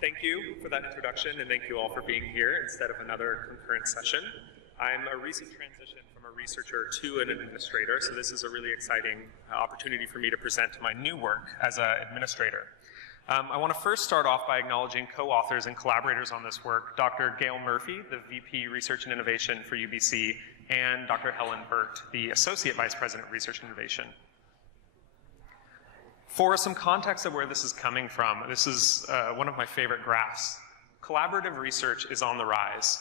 Thank you for that introduction, and thank you all for being here instead of another concurrent session. I'm a recent transition from a researcher to an administrator, so this is a really exciting opportunity for me to present my new work as an administrator. I want to first start off by acknowledging co-authors and collaborators on this work, Dr. Gail Murphy, the VP Research and Innovation for UBC, and Dr. Helen Burt, the Associate Vice President of Research and Innovation. For some context of where this is coming from, this is one of my favorite graphs. Collaborative research is on the rise.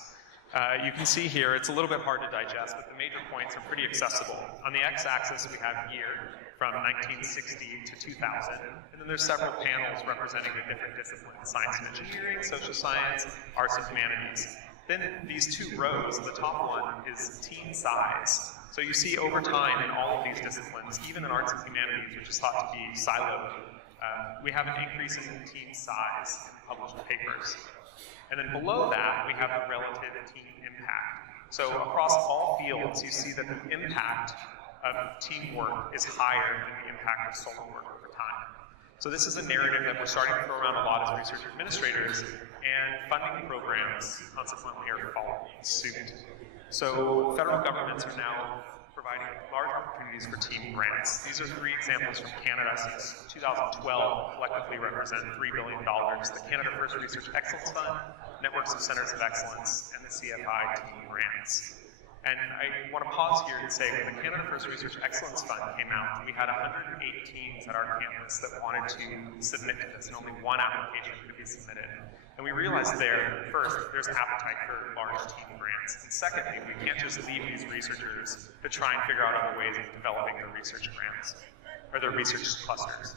You can see here, it's a little bit hard to digest, but the major points are pretty accessible. On the x-axis, we have year from 1960 to 2000, and then there's several panels representing the different disciplines: science and engineering, social science, arts and humanities. Then these two rows, the top one is team size. So you see over time in all of these disciplines, even in arts and humanities, which is thought to be siloed, we have an increase in team size in published papers. And then below that, we have the relative team impact. So across all fields, you see that the impact of teamwork is higher than the impact of solo work over time. So this is a narrative that we're starting to throw around a lot as research administrators, and funding programs consequently are following suit. So federal governments are now providing large opportunities for team grants. These are 3 examples from Canada since 2012, collectively represent $3 billion. The Canada First Research Excellence Fund, Networks of Centers of Excellence, and the CFI team grants. And I want to pause here and say, when the Canada First Research Excellence Fund came out, we had 108 teams at our campus that wanted to submit to this, and only 1 application could be submitted. And we realized there, first, there's appetite for large team grants. And secondly, we can't just leave these researchers to try and figure out other ways of developing their research grants, or their research clusters.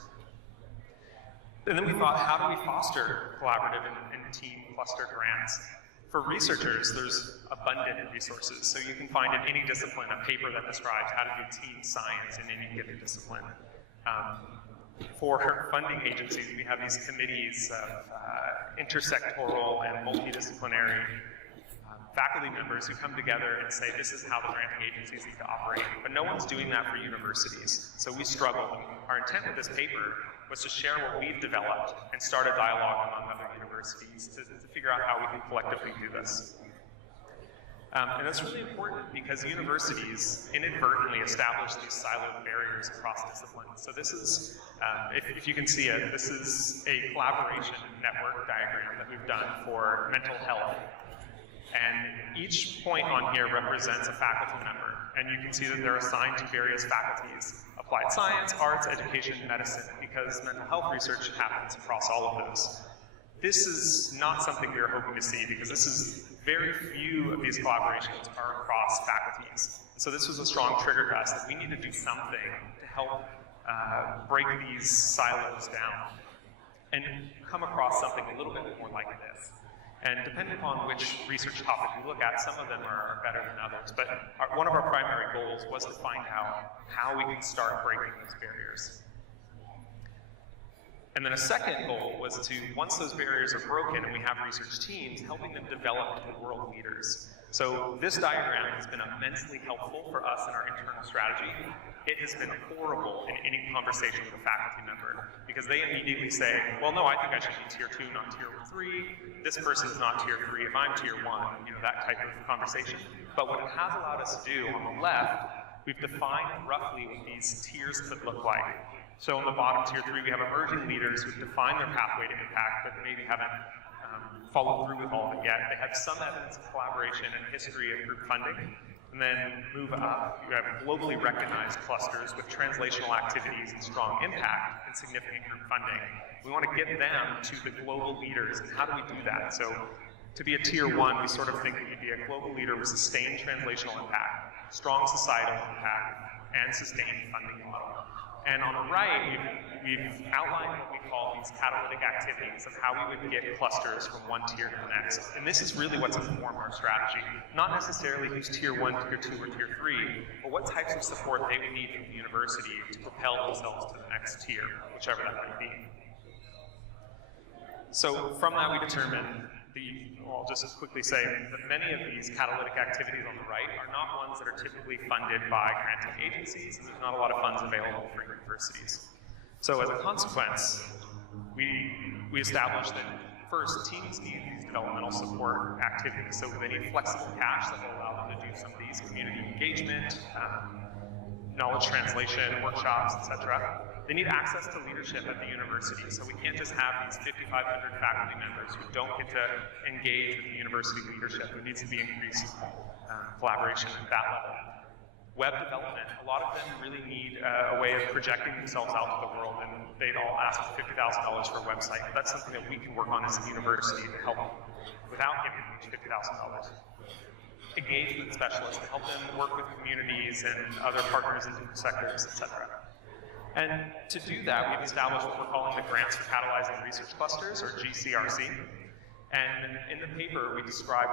And then we thought, how do we foster collaborative and team cluster grants? For researchers, there's abundant resources. So you can find in any discipline a paper that describes how to do team science in any given discipline. For funding agencies, we have these committees of intersectoral and multidisciplinary faculty members who come together and say, this is how the granting agencies need to operate. But no one's doing that for universities. So we struggled. Our intent with this paper was to share what we've developed and start a dialogue among other universities to figure out how we can collectively do this. And that's really important because universities inadvertently establish these siloed barriers across disciplines. So this is, if you can see it, this is a collaboration network diagram that we've done for mental health. And each point on here represents a faculty member. And you can see that they're assigned to various faculties: applied science, arts, education, medicine, because mental health research happens across all of those. This is not something we are hoping to see, because this is very few of these collaborations are across faculties. So this was a strong trigger to us that we need to do something to help break these silos down and come across something a little bit more like this. And depending upon which research topic we look at, some of them are better than others. But one of our primary goals was to find out how we can start breaking those barriers. And then a second goal was to, once those barriers are broken and we have research teams, helping them develop into world leaders. So this diagram has been immensely helpful for us in our internal strategy. It has been horrible in any conversation with a faculty member, because they immediately say, well, no, I think I should be tier 2, not tier 3. This person's not tier 3 if I'm tier 1, that type of conversation. But what it has allowed us to do on the left, we've defined roughly what these tiers could look like. So in the bottom tier 3, we have emerging leaders who've defined their pathway to impact, but maybe haven't followed through with all of it yet. They have some evidence of collaboration and history of group funding. And then move up, you have globally recognized clusters with translational activities and strong impact and significant group funding. We want to get them to the global leaders, and how do we do that? So to be a tier 1, we sort of think that you'd be a global leader with sustained translational impact, strong societal impact, and sustained funding model. And on the right, we've outlined what we call these catalytic activities of how we would get clusters from one tier to the next. And this is really what's informed our strategy. Not necessarily who's tier 1, tier 2, or tier 3, but what types of support they would need from the university to propel themselves to the next tier, whichever that might be. So from that, we determined I'll just quickly say that many of these catalytic activities on the right are not ones that are typically funded by granting agencies, and there's not a lot of funds available for universities. So as a consequence, we established that First, teams need these developmental support activities, so they need flexible cache that will allow them to do some of these community engagement, knowledge translation, workshops, etc. They need access to leadership at the university, so we can't just have these 5,500 faculty members who don't get to engage with the university leadership. There needs to be increased collaboration at that level. Web development, a lot of them really need a way of projecting themselves out to the world, and they'd all ask for $50,000 for a website. That's something that we can work on as a university to help without giving them each $50,000. Engagement specialists to help them work with communities and other partners in different sectors, etc. And to do that, we've established what we're calling the Grants for Catalyzing Research Clusters, or GCRC. And in the paper, we describe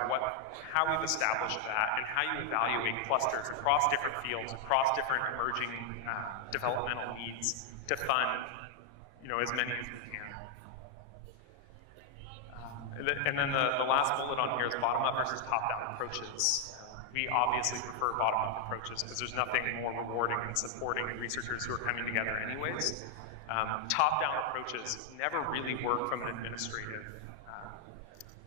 how we've established that and how you evaluate clusters across different fields, across different emerging developmental needs to fund, as many as we can. And then the last bullet on here is bottom-up versus top-down approaches. We obviously prefer bottom-up approaches because there's nothing more rewarding than supporting researchers who are coming together anyways. Top-down approaches never really work from an administrative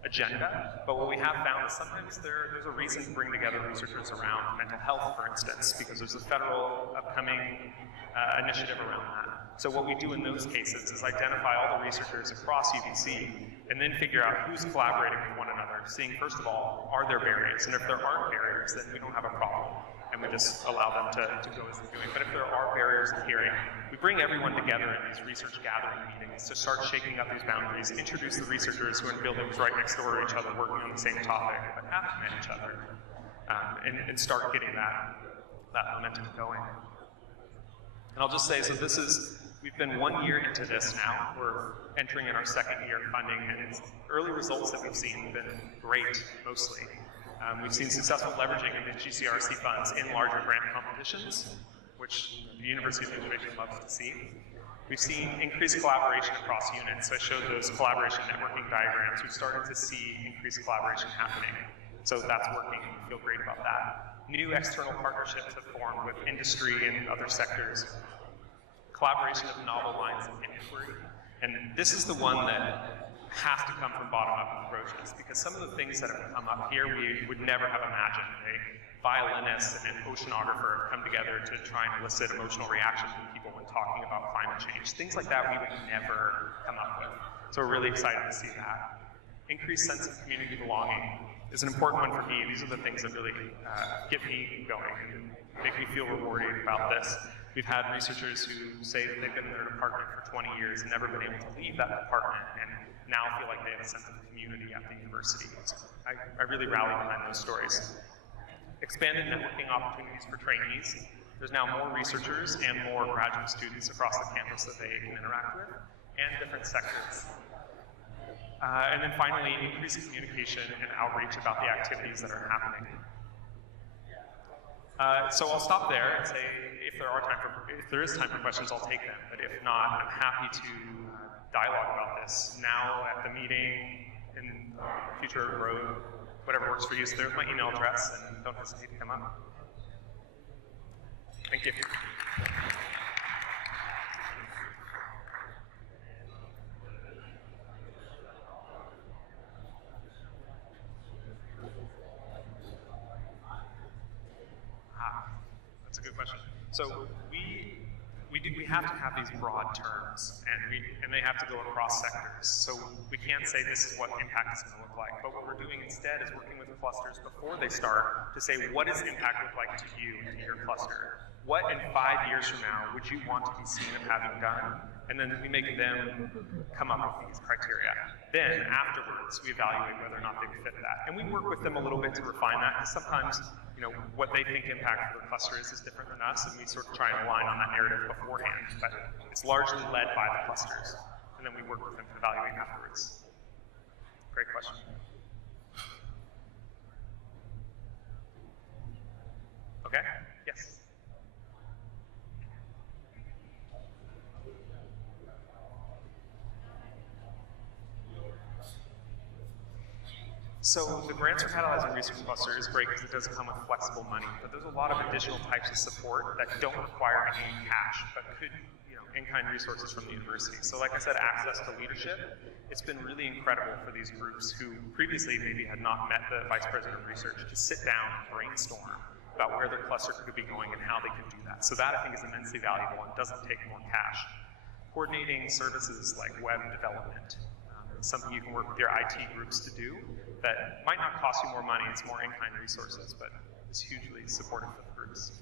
agenda, but what we have found is sometimes there's a reason to bring together researchers around mental health, for instance, because there's a federal upcoming initiative around that. So what we do in those cases is identify all the researchers across UBC and then figure out who's collaborating with one another, seeing first of all, are there barriers? And if there aren't barriers, then we don't have a problem, and we just allow them to go as they're doing. But if there are barriers in hearing, we bring everyone together in these research gathering meetings to start shaking up these boundaries, introduce the researchers who are in buildings right next door to each other working on the same topic, but haven't met each other, and start getting that momentum going. And I'll just say, so we've been 1 year into this now. We're entering in our second year of funding, and early results that we've seen have been great, mostly. We've seen successful leveraging of the GCRC funds in larger grant competitions, which the University Administration loves to see. We've seen increased collaboration across units. So I showed those collaboration networking diagrams. We've started to see increased collaboration happening. So that's working. We feel great about that. New external partnerships have formed with industry and other sectors. Collaboration of novel lines of inquiry. And this is the one that has to come from bottom-up approaches, because some of the things that have come up here we would never have imagined. A violinist and an oceanographer have come together to try and elicit emotional reactions from people when talking about climate change. Things like that we would never come up with. So we're really excited to see that. Increased sense of community belonging is an important one for me. These are the things that really get me going and make me feel rewarded about this. We've had researchers who say that they've been in their department for 20 years and never been able to leave that department, and now feel like they have a sense of community at the university. So I really rally behind those stories. Expanded networking opportunities for trainees. There's now more researchers and more graduate students across the campus that they can interact with, and different sectors. And then finally, increased communication and outreach about the activities that are happening. So I'll stop there and say, if there is time for questions, I'll take them. But if not, I'm happy to dialogue about this now at the meeting, in future road, whatever works for you. So there's my email address, and don't hesitate to come up. Thank you. That's a good question. So we have to have these broad terms, and they have to go across sectors. So we can't say this is what impact is going to look like. But what we're doing instead is working with the clusters before they start to say, what does impact look like to you and to your cluster? What in 5 years from now would you want to be seen of having done? And then we make them come up with these criteria. Then afterwards, we evaluate whether or not they fit that. And we work with them a little bit to refine that, because sometimes what they think impact for the cluster is different than us, and we sort of try and align on that narrative beforehand. But it's largely led by the clusters, and then we work with them to evaluate afterwards. Great question. Okay? Yes? So the Grants for Catalyzing Research Cluster is great because it does come with flexible money, but there's a lot of additional types of support that don't require any cash, but could, in-kind resources from the university. So like I said, access to leadership, it's been really incredible for these groups who previously maybe had not met the Vice President of Research to sit down and brainstorm about where their cluster could be going and how they can do that. So that I think is immensely valuable and doesn't take more cash. Coordinating services like web development, something you can work with your IT groups to do that might not cost you more money, it's more in-kind resources, but is hugely supportive for the groups.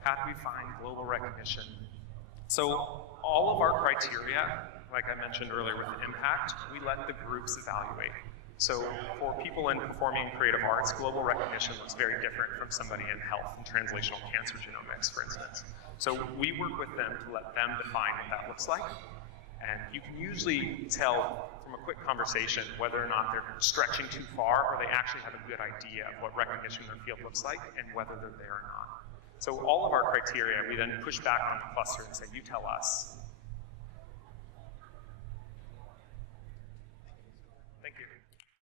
How do we find global recognition? So all of our criteria, like I mentioned earlier with the impact, we let the groups evaluate. So for people in performing and creative arts, global recognition looks very different from somebody in health and translational cancer genomics, for instance. So we work with them to let them define what that looks like. And you can usually tell from a quick conversation whether or not they're stretching too far or they actually have a good idea of what recognition in their field looks like and whether they're there or not. So all of our criteria, we then push back on the cluster and say, you tell us,